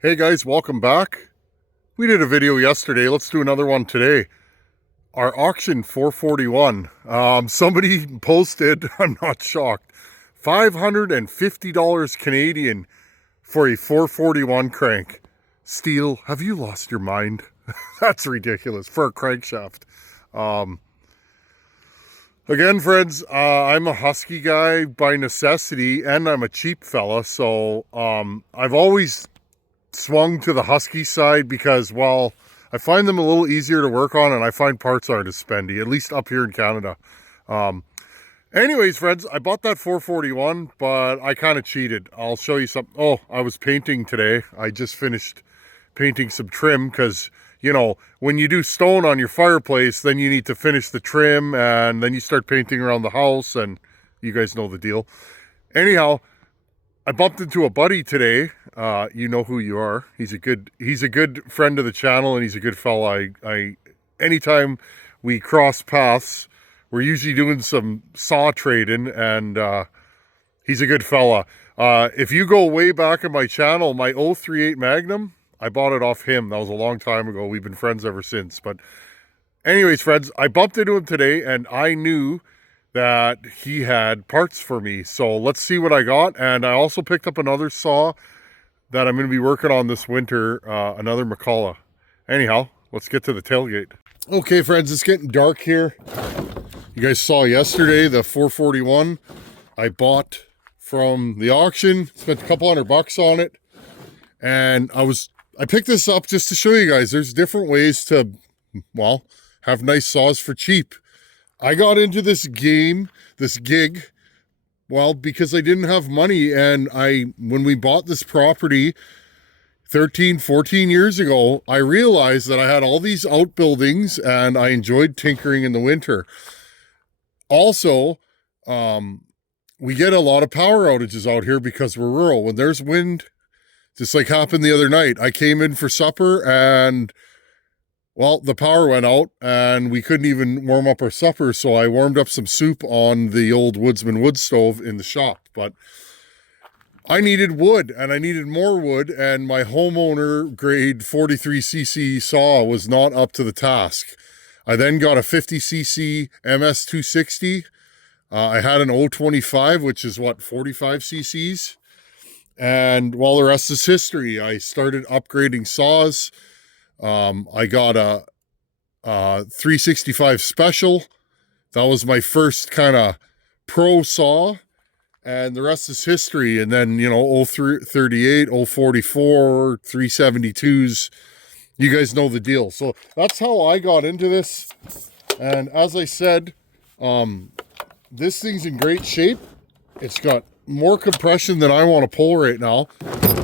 Hey guys, welcome back. We did a video yesterday. Let's do another one today. Our auction 441. Somebody posted, I'm not shocked, $550 Canadian for a 441 crank. Stihl, have you lost your mind? That's ridiculous for a crankshaft. Again, friends, I'm a husky guy by necessity, and I'm a cheap fella, so I've always swung to the husky side because, well, I find them a little easier to work on, and I find parts aren't as spendy, at least up here in Canada. Anyways, friends, I bought that 441, but I kind of cheated. I'll show you something. Oh, I was painting today. I just finished painting some trim because, you know, when you do stone on your fireplace, then you need to finish the trim, and then you start painting around the house, and you guys know the deal. Anyhow, I bumped into a buddy today. You know who you are. He's a good friend of the channel, and he's a good fella. Anytime we cross paths, we're usually doing some saw trading, and he's a good fella. If you go way back in my channel, my 038 Magnum, I bought it off him. That was a long time ago. We've been friends ever since. But anyways, friends, I bumped into him today, and I knew that he had parts for me. So let's see what I got. And I also picked up another saw that I'm going to be working on this winter, another McCullough. Anyhow, let's get to the tailgate. Okay, friends, it's getting dark here. You guys saw yesterday the 441 I bought from the auction. Spent a couple $100 on it. And I picked this up just to show you guys there's different ways to, well, have nice saws for cheap. I got into this gig, well, because I didn't have money, and when we bought this property 13, 14 years ago, I realized that I had all these outbuildings, and I enjoyed tinkering in the winter. Also, we get a lot of power outages out here because we're rural. When there's wind, just like happened the other night, I came in for supper, and well, the power went out and we couldn't even warm up our supper. So I warmed up some soup on the old Woodsman wood stove in the shop. But I needed wood, and I needed more wood, and my homeowner grade 43cc saw was not up to the task. I then got a 50cc MS260. I had an 025, which is 45 cc's. And well, the rest is history. I started upgrading saws. I got a 365 special. That was my first kind of pro saw, and the rest is history. And then, you know, 038, 044, 372s, you guys know the deal. So that's how I got into this. And as I said, this thing's in great shape. It's got more compression than I want to pull right now,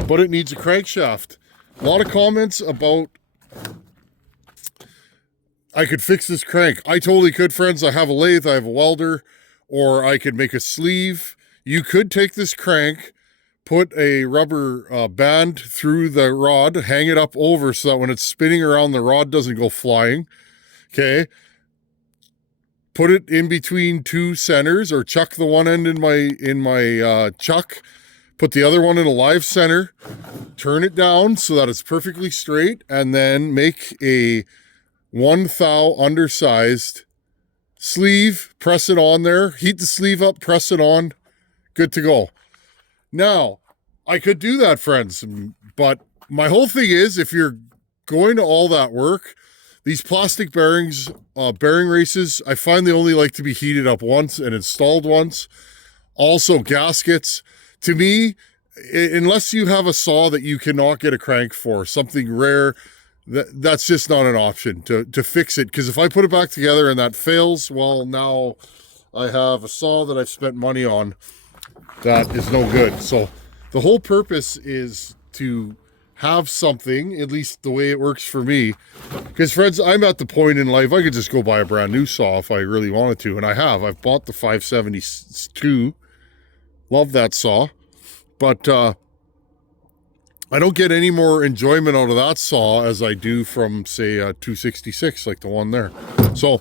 but it needs a crankshaft. A lot of comments about I could fix this crank. I totally could, friends. I have a lathe, I have a welder, or I could make a sleeve. You could take this crank, put a rubber band through the rod, hang it up over so that when it's spinning around, the rod doesn't go flying. Okay. Put it in between two centers, or chuck the one end in my chuck. Put the other one in a live center. Turn it down so that it's perfectly straight, and then make a 1 thou undersized sleeve. Press it on there. Heat the sleeve up. Press it on. Good to go. Now, I could do that, friends, but my whole thing is, if you're going to all that work, these plastic bearings, bearing races, I find they only like to be heated up once and installed once. Also, gaskets. To me, unless you have a saw that you cannot get a crank for, something rare, that's just not an option to fix it. Because if I put it back together and that fails, well, now I have a saw that I've spent money on that is no good. So the whole purpose is to have something, at least the way it works for me. Because, friends, I'm at the point in life I could just go buy a brand new saw if I really wanted to, and I have. I've bought the 572. Love that saw. But I don't get any more enjoyment out of that saw as I do from, say, a 266, like the one there. So,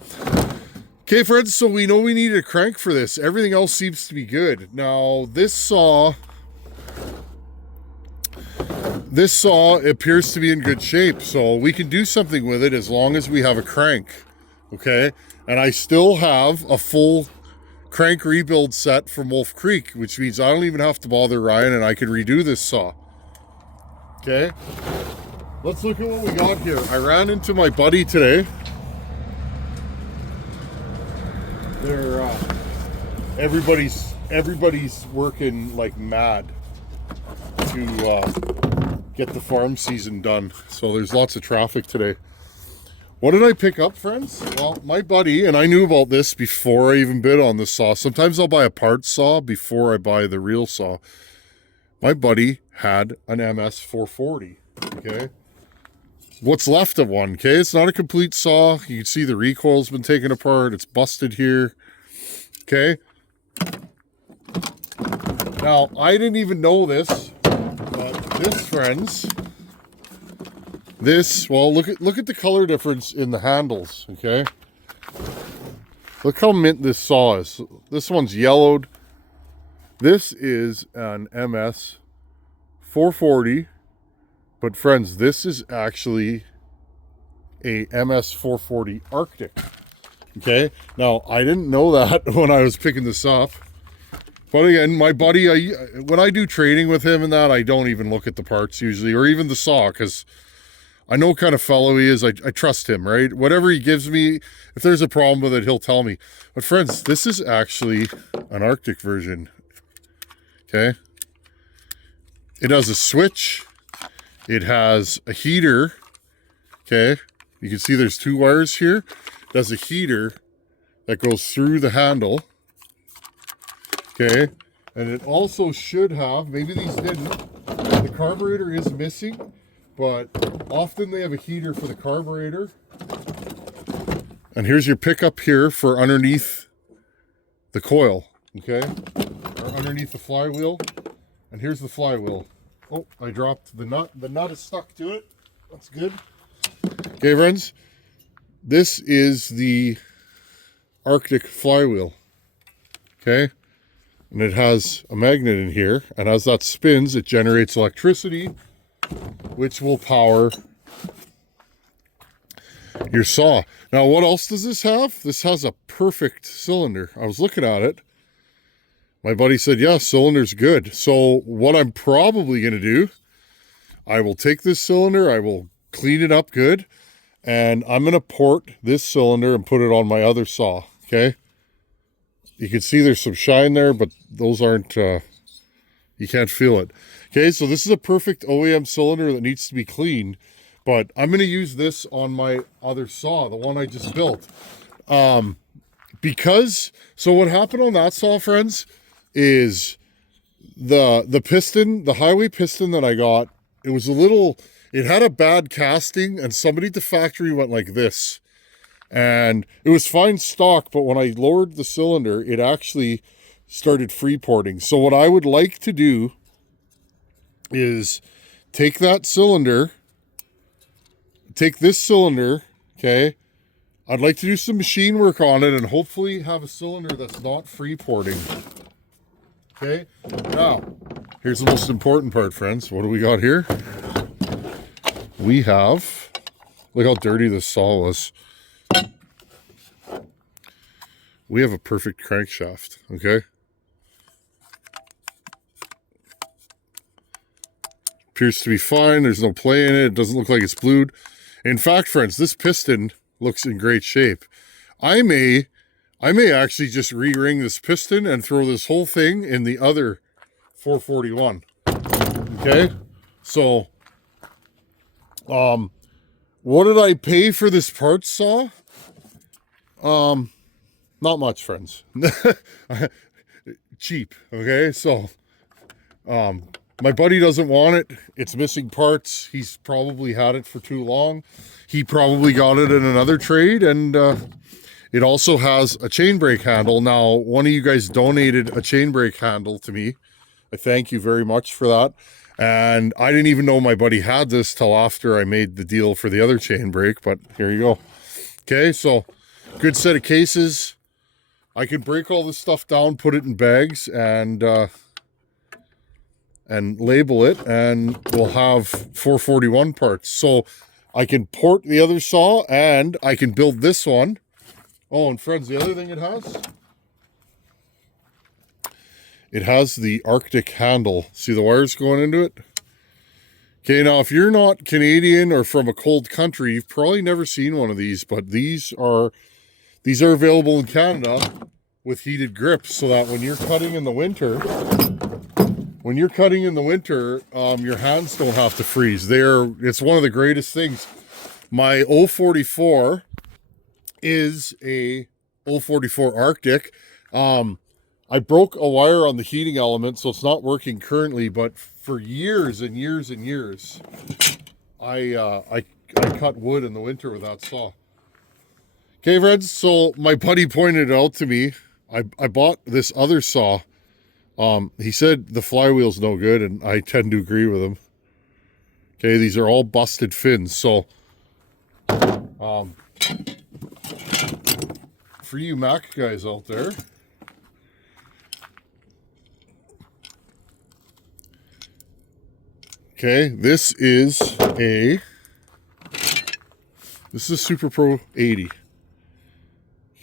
okay, friends, so we know we need a crank for this. Everything else seems to be good. Now, this saw this saw appears to be in good shape, so we can do something with it as long as we have a crank, okay? And I still have a full crank rebuild set from Wolf Creek, which means I don't even have to bother Ryan and I can redo this saw. Okay, let's look at what we got here. I ran into my buddy today. They're everybody's working like mad to get the farm season done. So there's lots of traffic today. What did I pick up, friends? Well, my buddy, and I knew about this before I even bid on the saw. Sometimes I'll buy a parts saw before I buy the real saw. My buddy had an MS 440, okay? What's left of one, okay? It's not a complete saw. You can see the recoil's been taken apart. It's busted here, okay? Now, I didn't even know this, but this, friends, this, well, look at the color difference in the handles, okay? Look how mint this saw is. This one's yellowed. This is an MS 440, but friends, this is actually a MS 440 Arctic, okay? Now, I didn't know that when I was picking this up. But again, my buddy, when I do trading with him and that, I don't even look at the parts usually, or even the saw, because I know what kind of fellow he is. I trust him, right? Whatever he gives me, if there's a problem with it, he'll tell me. But friends, this is actually an Arctic version, okay? It has a switch. It has a heater, okay? You can see there's two wires here. It has a heater that goes through the handle, okay? And it also should have, maybe these didn't, the carburetor is missing, but often they have a heater for the carburetor. And here's your pickup here for underneath the coil, okay? Or underneath the flywheel. And here's the flywheel. Oh, I dropped the nut. The nut is stuck to it. That's good. Okay, friends. This is the Arctic flywheel, okay? And it has a magnet in here. And as that spins, it generates electricity, which will power your saw. Now, what else does this have? This has a perfect cylinder. I was looking at it. My buddy said, yeah, cylinder's good. So what I'm probably going to do, I will take this cylinder, I will clean it up good, and I'm going to port this cylinder and put it on my other saw, okay? You can see there's some shine there, but those aren't, you can't feel it. Okay, so this is a perfect OEM cylinder that needs to be cleaned, but I'm going to use this on my other saw, the one I just built. So what happened on that saw, friends, is the piston, the highway piston that I got, it had a bad casting, and somebody at the factory went like this. And it was fine stock, but when I lowered the cylinder, it actually started free porting. So what I would like to do is take this cylinder, okay? I'd like to do some machine work on it and hopefully have a cylinder that's not free porting. Okay, now, here's the most important part, friends. What do we got here? We have, look how dirty this saw was. We have a perfect crankshaft, okay? Appears to be fine. There's no play in it. It doesn't look like it's blued. In fact, friends, this piston looks in great shape. I may actually just re-ring this piston and throw this whole thing in the other 441. Okay? So, what did I pay for this parts saw? Not much, friends. Cheap, okay? So, my buddy doesn't want it. It's missing parts. He's probably had it for too long. He probably got it in another trade, and it also has a chain brake handle. Now, one of you guys donated a chain brake handle to me. I thank you very much for that. And I didn't even know my buddy had this till after I made the deal for the other chain brake, but here you go. Okay, so good set of cases. I can break all this stuff down, put it in bags, and and label it, and we'll have 441 parts. So I can port the other saw and I can build this one. Oh, and friends, the other thing it has the Arctic handle. See the wires going into it? Okay, now if you're not Canadian or from a cold country, you've probably never seen one of these, but these are available in Canada with heated grips, so that when you're cutting in the winter, your hands don't have to freeze. It's one of the greatest things. My 044 is a 044 Arctic. I broke a wire on the heating element, so it's not working currently, but for years and years and years, I cut wood in the winter with that saw. Okay, friends, so my buddy pointed it out to me. I bought this other saw. He said the flywheel's no good, and I tend to agree with him. Okay, these are all busted fins, so for you Mac guys out there, okay, this is a Super Pro 80.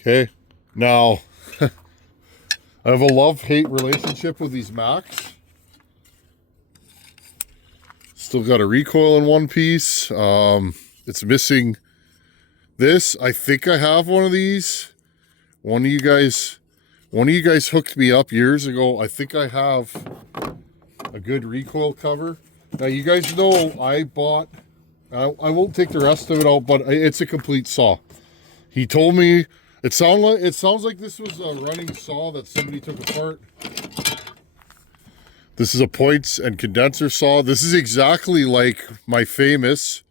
Okay, now I have a love-hate relationship with these Macs. Still got a recoil in one piece. It's missing this. I think I have one of these. One of you guys hooked me up years ago. I think I have a good recoil cover. Now you guys know I bought, I won't take the rest of it out, but it's a complete saw. He told me it sounds like this was a running saw that somebody took apart. This is a points and condenser saw. This is exactly like my famous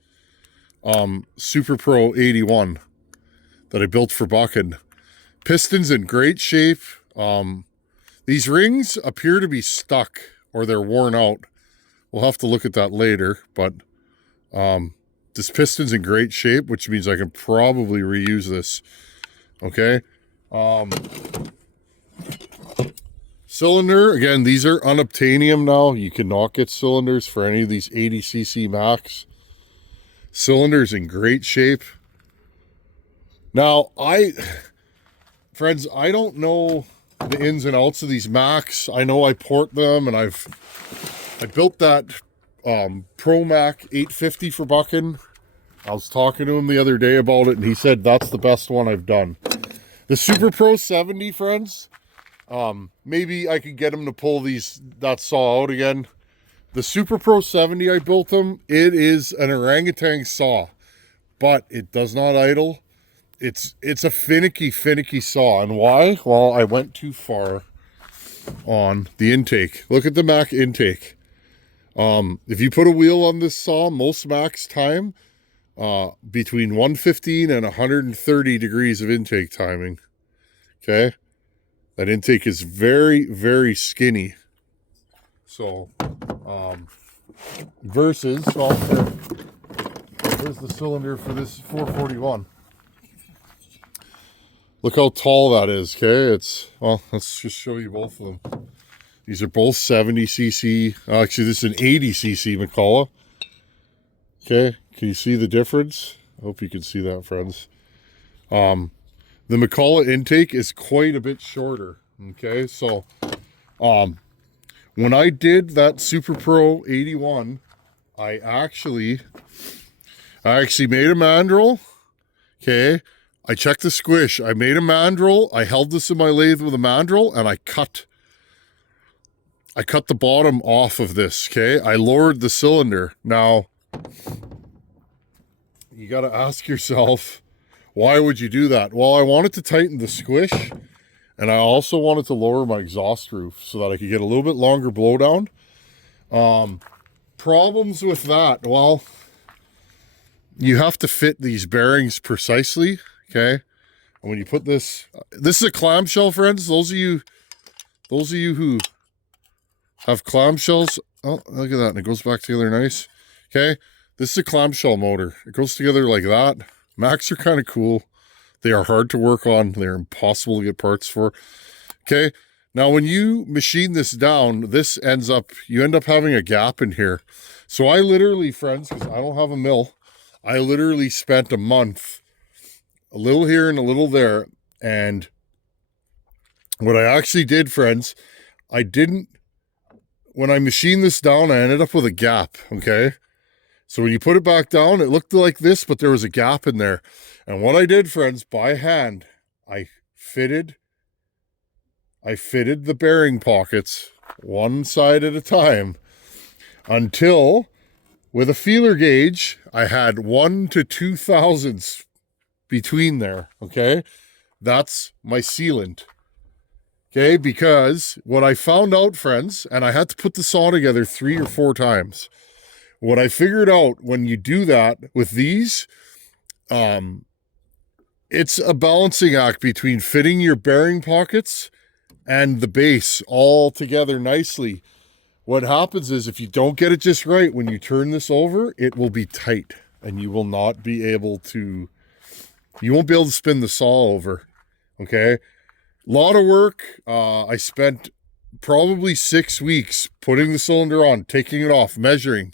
Super Pro 81 that I built for bucking. Pistons in great shape. These rings appear to be stuck or they're worn out. We'll have to look at that later, but this piston's in great shape, which means I can probably reuse this. Okay. Cylinder, again, these are unobtainium now. You cannot get cylinders for any of these 80cc Max. Cylinder's in great shape. Now, friends, I don't know the ins and outs of these Macs. I know I port them, and I built that Pro Mac 850 for bucking. I was talking to him the other day about it, and he said that's the best one I've done. The Super Pro 70, friends, maybe I could get him to pull that saw out again. The Super Pro 70 I built him, it is an orangutan saw, but it does not idle. It's a finicky saw. And why? Well, I went too far on the intake. Look at the Mac intake. If you put a wheel on this saw, most Macs time, between 115 and 130 degrees of intake timing. Okay. That intake is very, very skinny. So, versus, well, there's the cylinder for this 441. Look how tall that is, okay? Well, let's just show you both of them. These are both 70cc. Actually, this is an 80cc McCulloch. Okay, can you see the difference? I hope you can see that, friends. The McCulloch intake is quite a bit shorter, okay? So, when I did that Super Pro 81, I actually made a mandrel, okay? I checked the squish. I made a mandrel. I held this in my lathe with a mandrel, and I cut the bottom off of this, okay? I lowered the cylinder. Now, you got to ask yourself, why would you do that? Well, I wanted to tighten the squish, and I also wanted to lower my exhaust roof so that I could get a little bit longer blowdown. Problems with that, well, you have to fit these bearings precisely, okay? And when you put this is a clamshell, friends. Those of you who have clamshells, oh, look at that, and it goes back together nice. Okay, this is a clamshell motor. It goes together like that. Macs are kind of cool. They are hard to work on. They're impossible to get parts for. Okay, Now, when you machine this down, you end up having a gap in here. So I literally, friends, because I don't have a mill, I literally spent a month, a little here and a little there. And what I actually did, friends, I didn't, when I machined this down, I ended up with a gap, okay? So when you put it back down, it looked like this, but there was a gap in there. And what I did, friends, by hand, I fitted the bearing pockets one side at a time until, with a feeler gauge, I had 1 to 2 thousandths between there, okay? That's my sealant. Okay, because what I found out, friends, and I had to put the saw together 3 or 4 times. What I figured out when you do that with these, it's a balancing act between fitting your bearing pockets and the base all together nicely. What happens is if you don't get it just right, when you turn this over, it will be tight and you will not be able to, you won't be able to spin the saw over, okay? A lot of work. I spent probably 6 weeks putting the cylinder on, taking it off, measuring,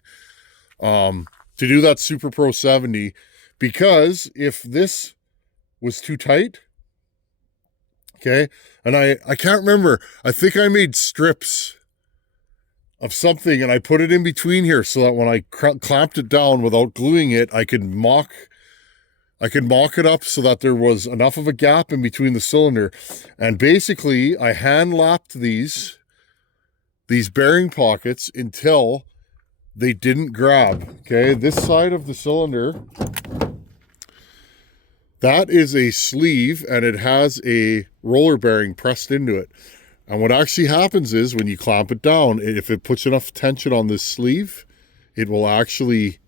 to do that Super Pro 70, because if this was too tight, okay, and I can't remember, I think I made strips of something and I put it in between here so that when I clamped it down without gluing it, I could mock it up so that there was enough of a gap in between the cylinder. And basically I hand lapped these bearing pockets until they didn't grab. Okay, this side of the cylinder, that is a sleeve and it has a roller bearing pressed into it. And what actually happens is when you clamp it down, if it puts enough tension on this sleeve, it will actually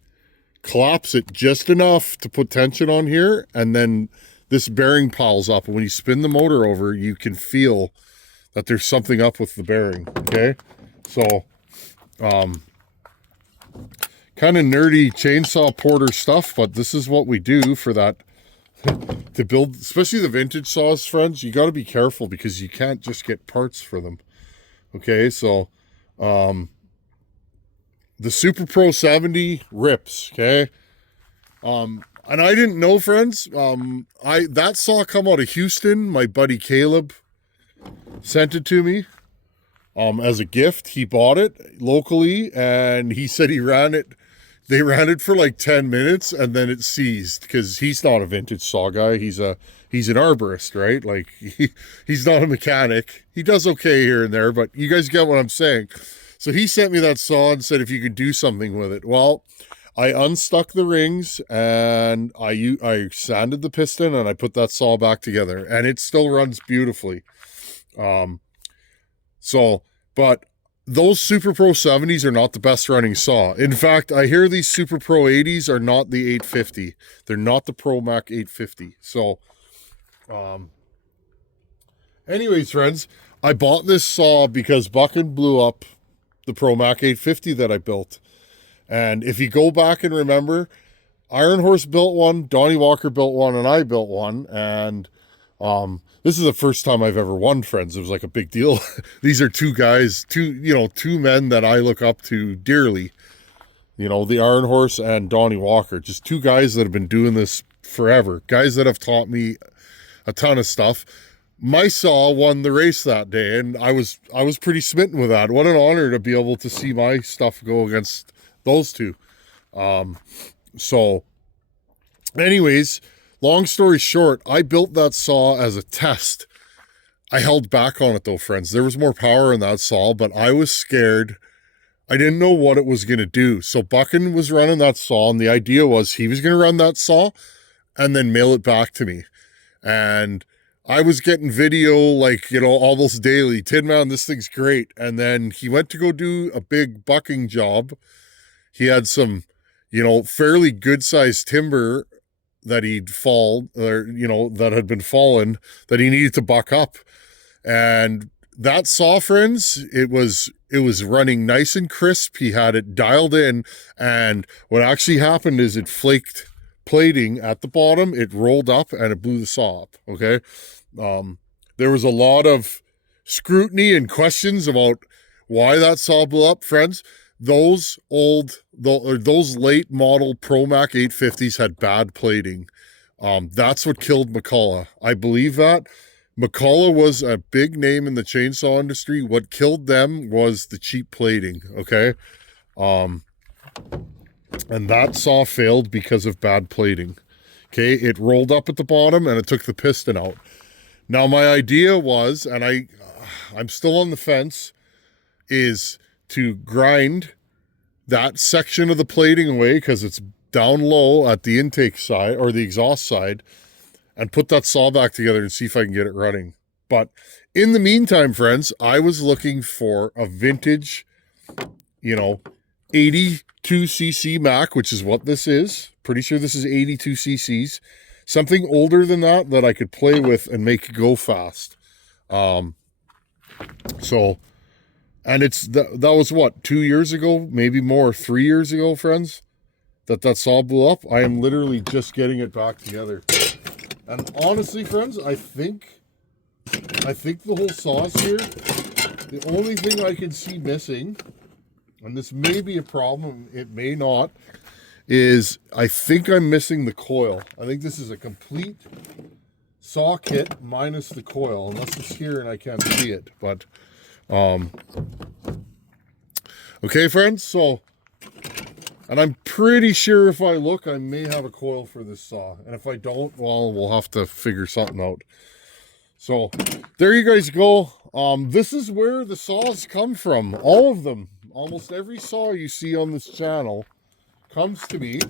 collapse it just enough to put tension on here, and then this bearing piles up. And when you spin the motor over, you can feel that there's something up with the bearing, okay? So, kind of nerdy chainsaw porter stuff, but this is what we do for that. To build, especially the vintage saws, friends, you got to be careful because you can't just get parts for them. Okay, so the Super Pro 70 rips, okay? And I didn't know, friends, that saw come out of Houston. My buddy Caleb sent it to me as a gift. He bought it locally and he said they ran it for like 10 minutes and then it seized because he's not a vintage saw guy. He's an arborist, right? Like he's not a mechanic. He does okay here and there, but you guys get what I'm saying. So he sent me that saw and said if you could do something with it. Well, I unstuck the rings and I sanded the piston and I put that saw back together and it still runs beautifully. But those Super Pro 70s are not the best running saw. In fact, I hear these Super Pro 80s are not the 850. They're not the Pro Mac 850. So, anyways, friends, I bought this saw because Buchan blew up the Pro Mac 850 that I built. And if you go back and remember, Iron Horse built one, Donnie Walker built one, and I built one. And this is the first time I've ever won, friends. It was like a big deal. These are two men that I look up to dearly. You know, the Iron Horse and Donnie Walker. Just two guys that have been doing this forever. Guys that have taught me a ton of stuff. My saw won the race that day, and I was pretty smitten with that. What an honor to be able to see my stuff go against those two. So, anyways, long story short, I built that saw as a test. I held back on it though, friends. There was more power in that saw, but I was scared. I didn't know what it was going to do. So Buchan was running that saw, and the idea was he was going to run that saw and then mail it back to me. And I was getting video like, almost daily. Tin Man, this thing's great. And then he went to go do a big bucking job. He had some, fairly good sized timber that that had been fallen that he needed to buck up. And that saw, friends, it was running nice and crisp. He had it dialed in, and what actually happened is it flaked plating at the bottom, it rolled up and it blew the saw up. Okay. There was a lot of scrutiny and questions about why that saw blew up, friends, those late model ProMac 850s had bad plating. That's what killed McCullough. I believe that. McCullough was a big name in the chainsaw industry. What killed them was the cheap plating, okay? And that saw failed because of bad plating. Okay, it rolled up at the bottom and it took the piston out. Now my idea was, and I'm still on the fence, is to grind that section of the plating away because it's down low at the intake side or the exhaust side, and put that saw back together and see if I can get it running. But in the meantime, friends, I was looking for a vintage, 82cc Mac, which is what this is. Pretty sure this is 82 cc's. Something older than that I could play with and make go fast. And that was what, 2 years ago, maybe more, 3 years ago, friends, that saw blew up. I am literally just getting it back together. And honestly, friends, I think the whole saw's here. The only thing I can see missing, and this may be a problem, it may not, is I think I'm missing the coil. I think this is a complete saw kit minus the coil, unless it's here and I can't see it. But okay, friends, so, and I'm pretty sure if I look, I may have a coil for this saw. And if I don't, well, we'll have to figure something out. So there you guys go. This is where the saws come from. All of them. Almost every saw you see on this channel comes to me,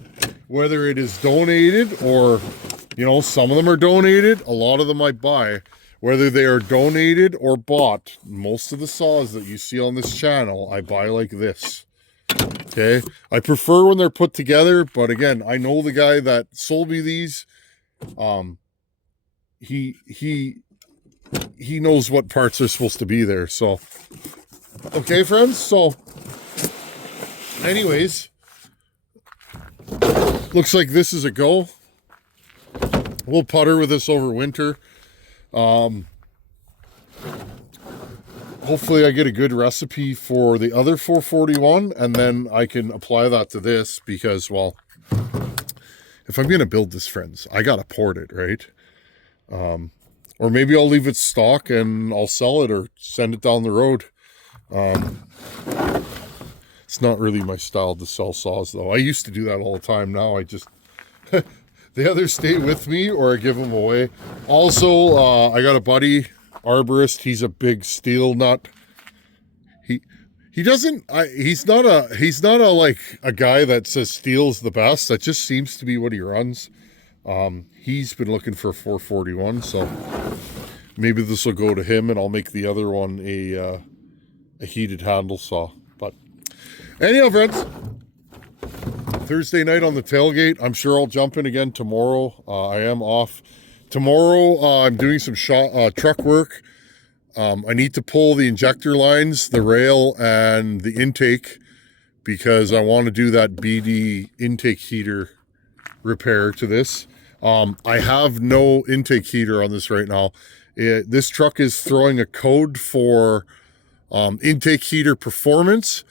whether it is donated or, some of them are donated. A lot of them I buy. Whether they are donated or bought, most of the saws that you see on this channel, I buy like this. Okay, I prefer when they're put together, but again, I know the guy that sold me these. He knows what parts are supposed to be there. So, okay, friends. So, anyways, looks like this is a go. We'll putter with this over winter. Hopefully I get a good recipe for the other 441, and then I can apply that to this because, well, if I'm going to build this, friends, I got to port it, right? Or maybe I'll leave it stock and I'll sell it or send it down the road. It's not really my style to sell saws, though. I used to do that all the time. Now I just... they either stay with me or I give them away. Also, I got a buddy, arborist. He's a big Stihl nut. He doesn't, he's not a like a guy that says Stihl's the best. That just seems to be what he runs. He's been looking for a 441, so maybe this will go to him and I'll make the other one a heated handle saw. But anyhow, friends, Thursday night on the tailgate. I'm sure I'll jump in again tomorrow. I am off tomorrow. I'm doing some truck work. I need to pull the injector lines, the rail, and the intake because I want to do that BD intake heater repair to this. I have no intake heater on this right now. This truck is throwing a code for intake heater performance.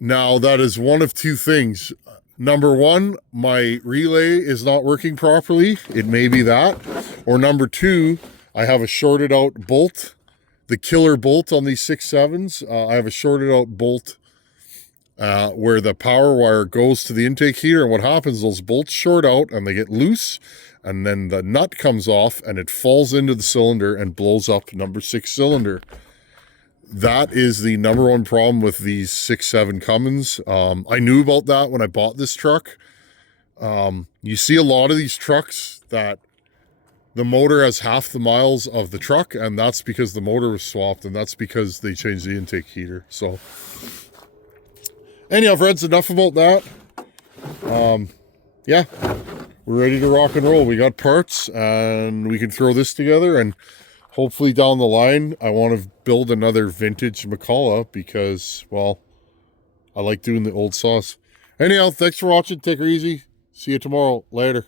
Now, that is one of two things. Number one, my relay is not working properly. It may be that. Or number two, I have a shorted out bolt. The killer bolt on these 6.7s, I have a shorted out bolt where the power wire goes to the intake heater. And what happens, those bolts short out and they get loose. And then the nut comes off and it falls into the cylinder and blows up number 6 cylinder. That is the number one problem with these 6.7 Cummins. I knew about that when I bought this truck. You see a lot of these trucks that the motor has half the miles of the truck, and that's because the motor was swapped, and that's because they changed the intake heater. So anyhow, friends, enough about that. Yeah, we're ready to rock and roll. We got parts, and we can throw this together, and hopefully down the line, I want to build another vintage McCullough because, well, I like doing the old saws. Anyhow, thanks for watching. Take her easy. See you tomorrow. Later.